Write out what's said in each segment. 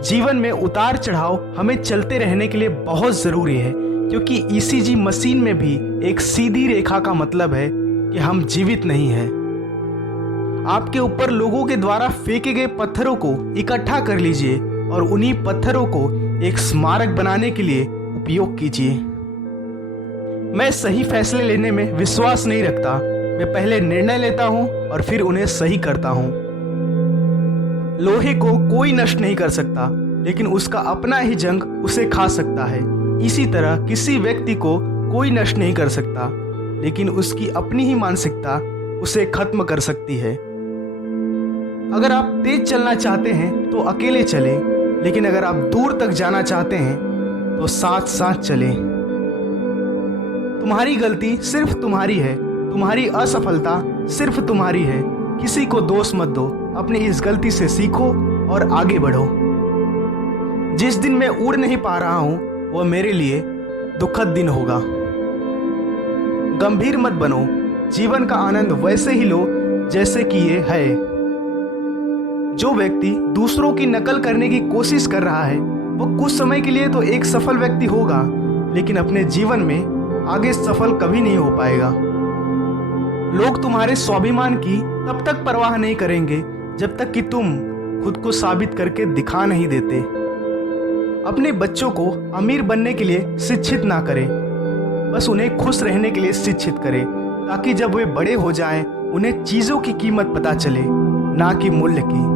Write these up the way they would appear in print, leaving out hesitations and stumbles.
जीवन में उतार चढ़ाव हमें चलते रहने के लिए बहुत ज़रूरी है, क्योंकि ईसीजी मशीन में भी एक सीधी रेखा का मतलब है कि हम जीवित नहीं हैं। आपके ऊपर लोगों के द्वारा फेंके गए पत्थरों को इकट्ठा कर लीजिए और उन्हीं पत्थरों को एक स्मारक बनाने के लिए उपयोग कीजिए। मैं सही फैसले लेने में विश्वास नहीं रखता। मैं पहले निर्णय लेता हूं और फिर उन्हें सही करता हूं। लोहे को कोई नष्ट नहीं कर सकता, लेकिन उसका अपना ही जंग उसे खा सकता है। इसी तरह किसी व्यक्ति को कोई नष्ट नहीं कर सकता, लेकिन उसकी अपनी ही मानसिकता उसे खत्म कर सकती है। अगर आप तेज चलना चाहते हैं तो अकेले चलें, लेकिन अगर आप दूर तक जाना चाहते हैं तो साथ साथ चलें। तुम्हारी गलती सिर्फ तुम्हारी है, तुम्हारी असफलता सिर्फ तुम्हारी है। किसी को दोष मत दो, अपनी इस गलती से सीखो और आगे बढ़ो। जिस दिन मैं उड़ नहीं पा रहा हूं वह मेरे लिए दुखद दिन होगा। गंभीर मत बनो, जीवन का आनंद वैसे ही लो जैसे कि ये है। जो व्यक्ति दूसरों की नकल करने की कोशिश कर रहा है वो कुछ समय के लिए तो एक सफल व्यक्ति होगा, लेकिन अपने जीवन में आगे सफल कभी नहीं हो पाएगा। लोग तुम्हारे स्वाभिमान की तब तक परवाह नहीं करेंगे जब तक कि तुम खुद को साबित करके दिखा नहीं देते। अपने बच्चों को अमीर बनने के लिए शिक्षित ना करें, बस उन्हें खुश रहने के लिए शिक्षित करें, ताकि जब वे बड़े हो जाएं उन्हें चीज़ों की कीमत पता चले, ना कि मूल्य की।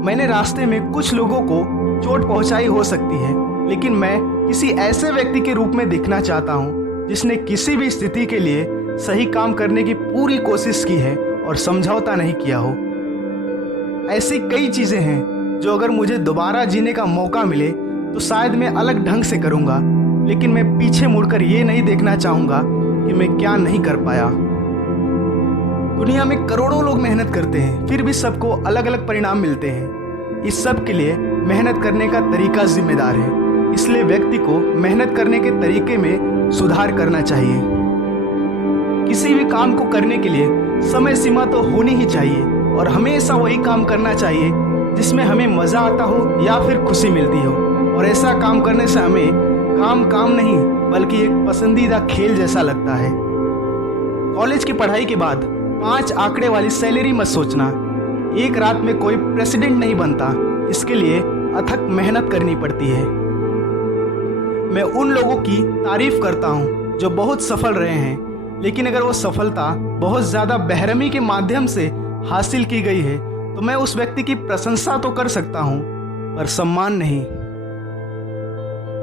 मैंने रास्ते में कुछ लोगों को चोट पहुंचाई हो सकती है, लेकिन मैं किसी ऐसे व्यक्ति के रूप में दिखना चाहता हूं जिसने किसी भी स्थिति के लिए सही काम करने की पूरी कोशिश की है और समझौता नहीं किया हो। ऐसी कई चीज़ें हैं जो अगर मुझे दोबारा जीने का मौका मिले तो शायद मैं अलग ढंग से करूँगा, लेकिन मैं पीछे मुड़कर ये नहीं देखना चाहूँगा कि मैं क्या नहीं कर पाया। दुनिया में करोड़ों लोग मेहनत करते हैं, फिर भी सबको अलग अलग परिणाम मिलते हैं। इस सब के लिए मेहनत करने का तरीका जिम्मेदार है, इसलिए व्यक्ति को मेहनत करने के तरीके में सुधार करना चाहिए। किसी भी काम को करने के लिए समय सीमा तो होनी ही चाहिए, और हमेशा वही काम करना चाहिए जिसमें हमें मज़ा आता हो या फिर खुशी मिलती हो। और ऐसा काम करने से हमें काम नहीं बल्कि एक पसंदीदा खेल जैसा लगता है। कॉलेज की पढ़ाई के बाद 5 आंकड़े वाली सैलरी मत सोचना। एक रात में कोई प्रेसिडेंट नहीं बनता, इसके लिए अथक मेहनत करनी पड़ती है। मैं उन लोगों की तारीफ करता हूँ जो बहुत सफल रहे हैं, लेकिन अगर वो सफलता बहुत ज़्यादा बेरहमी के माध्यम से हासिल की गई है तो मैं उस व्यक्ति की प्रशंसा तो कर सकता हूँ, पर सम्मान नहीं।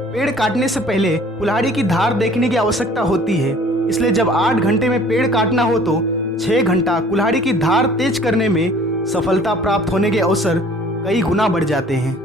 पेड़ काटने से पहले कुल्हाड़ी की धार देखने की आवश्यकता होती है, इसलिए जब 8 घंटे में पेड़ काटना हो तो 6 घंटा कुल्हाड़ी की धार तेज करने में सफलता प्राप्त होने के अवसर कई गुना बढ़ जाते हैं।